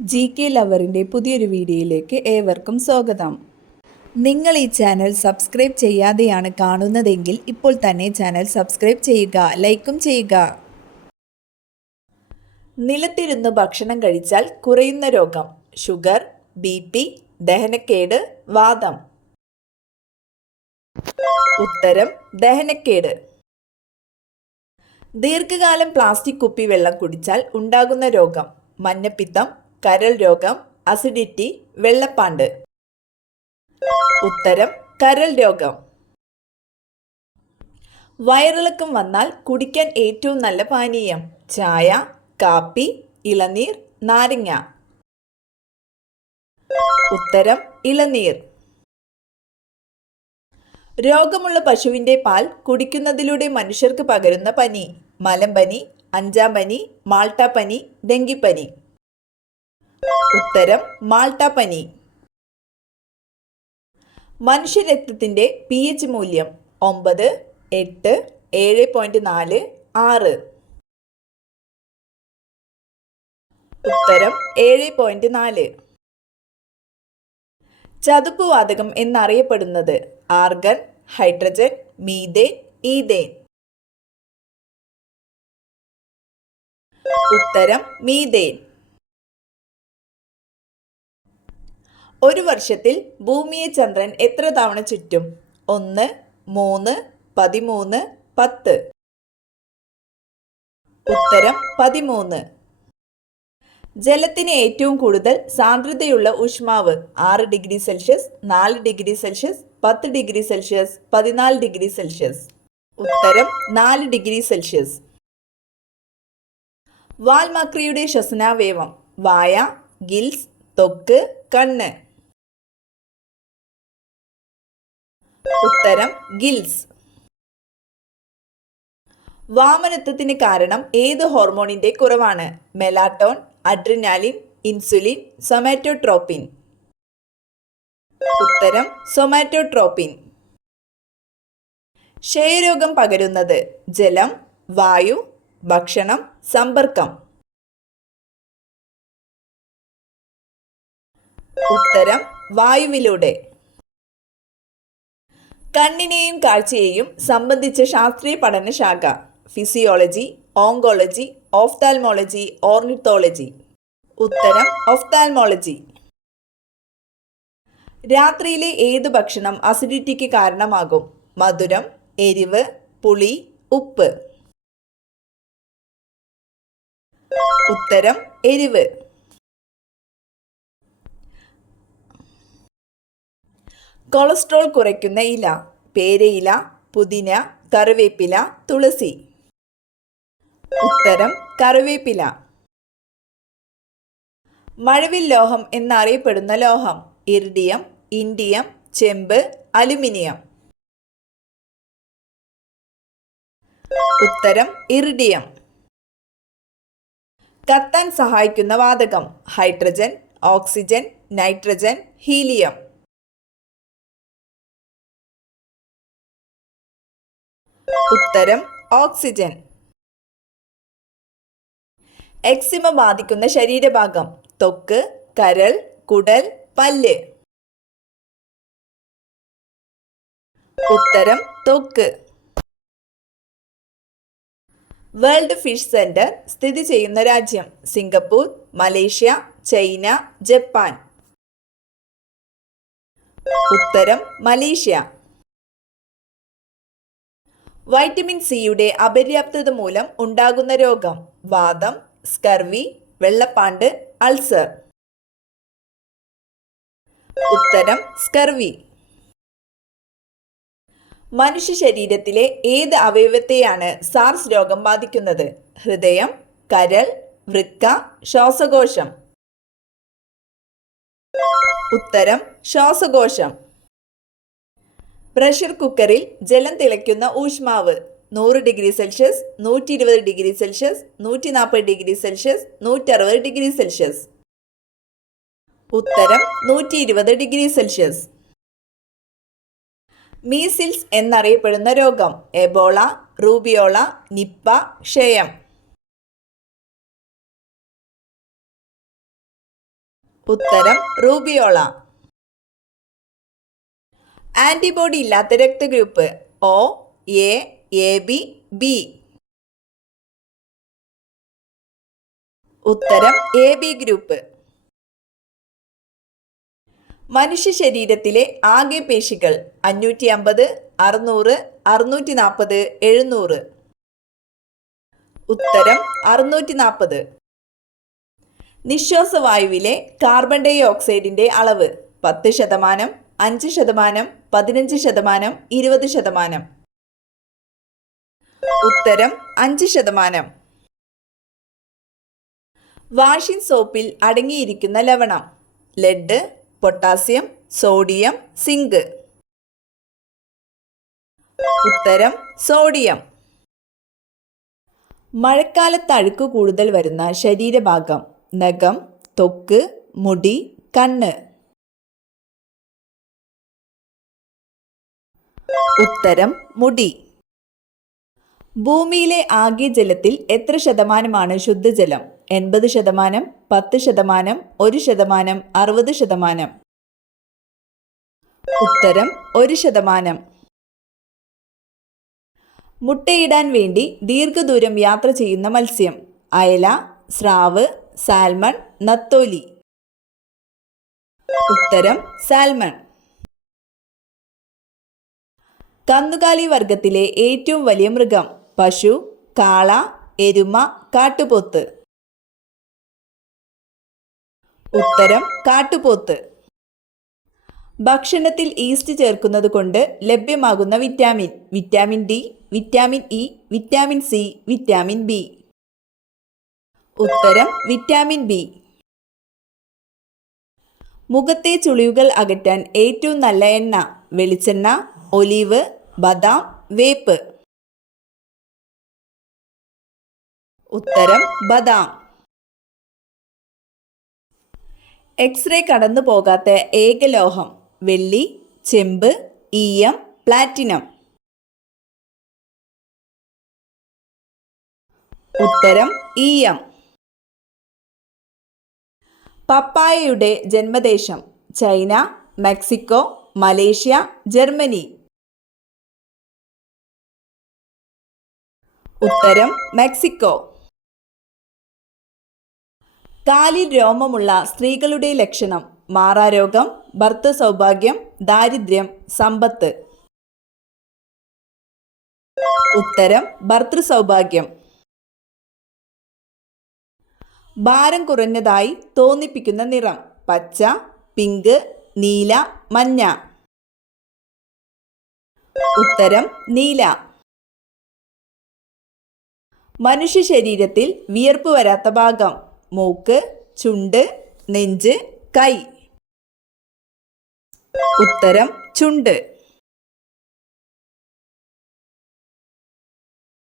GK ലവറിൻ്റെ പുതിയൊരു വീഡിയോയിലേക്ക് ഏവർക്കും സ്വാഗതം. നിങ്ങൾ ഈ ചാനൽ സബ്സ്ക്രൈബ് ചെയ്യാതെയാണ് കാണുന്നതെങ്കിൽ ഇപ്പോൾ തന്നെ ചാനൽ സബ്സ്ക്രൈബ് ചെയ്യുക, ലൈക്കും ചെയ്യുക. നിലത്തിരുന്ന് ഭക്ഷണം കഴിച്ചാൽ കുറയുന്ന രോഗം: ഷുഗർ, BP, ദഹനക്കേട്, വാതം. ഉത്തരം ദഹനക്കേട്. ദീർഘകാലം പ്ലാസ്റ്റിക് കുപ്പി വെള്ളം കുടിച്ചാൽ ഉണ്ടാകുന്ന രോഗം: മഞ്ഞപ്പിത്തം, കരൾ രോഗം, അസിഡിറ്റി, വെള്ളപ്പാണ്ട്. ഉത്തരം കരൾ രോഗം. വയറിളക്കം വന്നാൽ കുടിക്കാൻ ഏറ്റവും നല്ല പാനീയം: ചായ, കാപ്പി, ഇളനീർ, നാരങ്ങ. ഉത്തരം ഇളനീർ. രോഗമുള്ള പശുവിൻ്റെ പാൽ കുടിക്കുന്നതിലൂടെ മനുഷ്യർക്ക് പകരുന്ന പനി: മലമ്പനി, അഞ്ചാം പനി, മാൾട്ട പനി, ഡെങ്കിപ്പനി. ഉത്തരം മാൾട്ട പനി. മനുഷ്യരക്തത്തിൻ്റെ pH മൂല്യം: 9, 8, 7.4, 6. ഉത്തരം 7.4. ചതുപ്പുവാതകം എന്നറിയപ്പെടുന്നത്: ആർഗൺ, ഹൈഡ്രജൻ, മീഥേൻ, ഈഥേൻ. ഉത്തരം മീഥേൻ. ഒരു വർഷത്തിൽ ഭൂമിയെ ചന്ദ്രൻ എത്ര തവണ ചുറ്റും? 1, 3, 13, 10. ഉത്തരം 13. ജലത്തിന് ഏറ്റവും കൂടുതൽ സാന്ദ്രതയുള്ള ഊഷ്മാവ്: 6 degree Celsius, 4 degree Celsius, 10 degree Celsius, 14 degree Celsius. ഉത്തരം 4 ഡിഗ്രി സെൽഷ്യസ്. വാൽമാക്രിയുടെ ശ്വസനാവയവം: വായ, ഗിൽസ്, ത്വക്ക്, കണ്ണ്. ഉത്തരം ഗിൽസ്. വാമനത്വത്തിന് കാരണം ഏത് ഹോർമോണിന്റെ കുറവാണ്? മെലാറ്റോൺ, അഡ്രിനാലിൻ, ഇൻസുലിൻ, സൊമാറ്റോട്രോപിൻ. ഉത്തരം സൊമാറ്റോട്രോപിൻ. ക്ഷയരോഗം പകരുന്നത്: ജലം, വായു, ഭക്ഷണം, സമ്പർക്കം. ഉത്തരം വായുവിലൂടെ. കണ്ണിനെയും കാഴ്ചയെയും സംബന്ധിച്ച ശാസ്ത്രീയ പഠനശാഖ: ഫിസിയോളജി, ഓങ്കോളജി, ഓഫ്താൽമോളജി, ഓർണിത്തോളജി. ഉത്തരം ഓഫ്താൽമോളജി. രാത്രിയിലെ ഏത് ഭക്ഷണം അസിഡിറ്റിക്ക് കാരണമാകും? മധുരം, എരിവ്, പുളി, ഉപ്പ്. ഉത്തരം എരിവ്. കൊളസ്ട്രോൾ കുറയ്ക്കുന്ന ഇല: പേരയില, പുതിന, കറിവേപ്പില, തുളസി. ഉത്തരം കറിവേപ്പില. മഴവിൽ ലോഹം എന്നറിയപ്പെടുന്ന ലോഹം: ഇറിഡിയം, ഇൻഡിയം, ചെമ്പ്, അലുമിനിയം. ഉത്തരം ഇറിഡിയം. കത്താൻ സഹായിക്കുന്ന വാതകം: ഹൈഡ്രജൻ, ഓക്സിജൻ, നൈട്രജൻ, ഹീലിയം. ഉത്തരം ഓക്സിജൻ. എക്സിമ ബാധിക്കുന്ന ശരീരഭാഗം: ത്വക്ക്, കരൾ, കുടൽ, പല്ല്. ഉത്തരം ത്വക്ക്. വേൾഡ് ഫിഷ് സെന്റർ സ്ഥിതി ചെയ്യുന്ന രാജ്യം: സിംഗപ്പൂർ, മലേഷ്യ, ചൈന, ജപ്പാൻ. ഉത്തരം മലേഷ്യ. വൈറ്റമിൻ സിയുടെ അപര്യാപ്തത മൂലം ഉണ്ടാകുന്ന രോഗം: വാതം, സ്കർവി, വെള്ളപ്പാണ്ട്, അൾസർ. ഉത്തരം സ്കർവി. മനുഷ്യ ശരീരത്തിലെ ഏത് അവയവത്തെയാണ് സാർസ് രോഗം ബാധിക്കുന്നത്? ഹൃദയം, കരൾ, വൃക്ക, ശ്വാസകോശം. ഉത്തരം ശ്വാസകോശം. പ്രഷർ കുക്കറിൽ ജലം തിളയ്ക്കുന്ന ഊഷ്മാവ്: 100 degree Celsius, 120 degree Celsius, 140 degree Celsius, 160 degree Celsius. ഉത്തരം 120 ഡിഗ്രി സെൽഷ്യസ്. മീസിൽസ് എന്നറിയപ്പെടുന്ന രോഗം: എബോള, റൂബിയോള, നിപ്പ, ക്ഷയം. ഉത്തരം റൂബിയോള. ആന്റിബോഡി ഇല്ലാത്ത രക്തഗ്രൂപ്പ് O, A, AB, B. ഉത്തരം AB ഗ്രൂപ്പ്. മനുഷ്യ ശരീരത്തിലെ ആകെ പേശികൾ 550, 600, 640, 700. ഉത്തരം 640. നിശ്വാസവായുവിലെ കാർബൺ ഡൈ ഓക്സൈഡിന്റെ അളവ് 10%, 5%, 15%, 20%. ഉത്തരം 5%. വാഷിംഗ് സോപ്പിൽ അടങ്ങിയിരിക്കുന്ന ലവണം ലെഡ്, പൊട്ടാസ്യം, സോഡിയം, സിങ്ക്. ഉത്തരം സോഡിയം. മഴക്കാലത്ത് അഴുക്ക് കൂടുതൽ വരുന്ന ശരീരഭാഗം നഖം, ത്വക്ക്, മുടി, കണ്ണ്. ഉത്തരം മുടി. ഭൂമിയിലെ ആകെ ജലത്തിൽ എത്ര ശതമാനമാണ് ശുദ്ധജലം? 80%, 10%, 1%, 60%. ഉത്തരം 1%. മുട്ടയിടാൻ വേണ്ടി ദീർഘദൂരം യാത്ര ചെയ്യുന്ന മത്സ്യം അയല, സ്രാവ്, സാൽമൺ, നത്തോലി. ഉത്തരം സാൽമൺ. കന്നുകാലി വർഗത്തിലെ ഏറ്റവും വലിയ മൃഗം പശു, കാള, എരുമ, കാട്ടുപോത്ത്. ഉത്തരം കാട്ടുപോത്ത്. ഭക്ഷണത്തിൽ ഈസ്റ്റ് ചേർക്കുന്നത് കൊണ്ട് ലഭ്യമാകുന്ന vitamin vitamin D, vitamin E, vitamin C, vitamin B. ഉത്തരം വിറ്റാമിൻ ബി. മുഖത്തെ ചുളിവുകൾ അകറ്റാൻ ഏറ്റവും നല്ല എണ്ണ വെളിച്ചെണ്ണ, ഒലീവ്, ബദാം, വേപ്പ്. ഉത്തരം ബദാം. എക്സ്റേ കടന്നു പോകാത്ത ഏക ലോഹം വെള്ളി, ചെമ്പ്, ഈയം, പ്ലാറ്റിനം. ഉത്തരം ഈയം. പപ്പായയുടെ ജന്മദേശം ചൈന, മെക്സിക്കോ, മലേഷ്യ, ജർമ്മനി. ഉത്തരം മെക്സിക്കോ. കാലിൽ രോമമുള്ള സ്ത്രീകളുടെ ലക്ഷണം മാറാരോഗം, ഭർത്തൃ സൗഭാഗ്യം, ദാരിദ്ര്യം, സമ്പത്ത്. ഉത്തരം ഭർത്തൃ സൗഭാഗ്യം. ഭാരം കുറഞ്ഞതായി തോന്നിപ്പിക്കുന്ന നിറം പച്ച, പിങ്ക്, നീല, മഞ്ഞ. ഉത്തരം നീല. മനുഷ്യ ശരീരത്തിൽ വിയർപ്പ് വരാത്ത ഭാഗം മൂക്ക്, ചുണ്ട്, നെഞ്ച്, കൈ. ഉത്തരം ചുണ്ട്.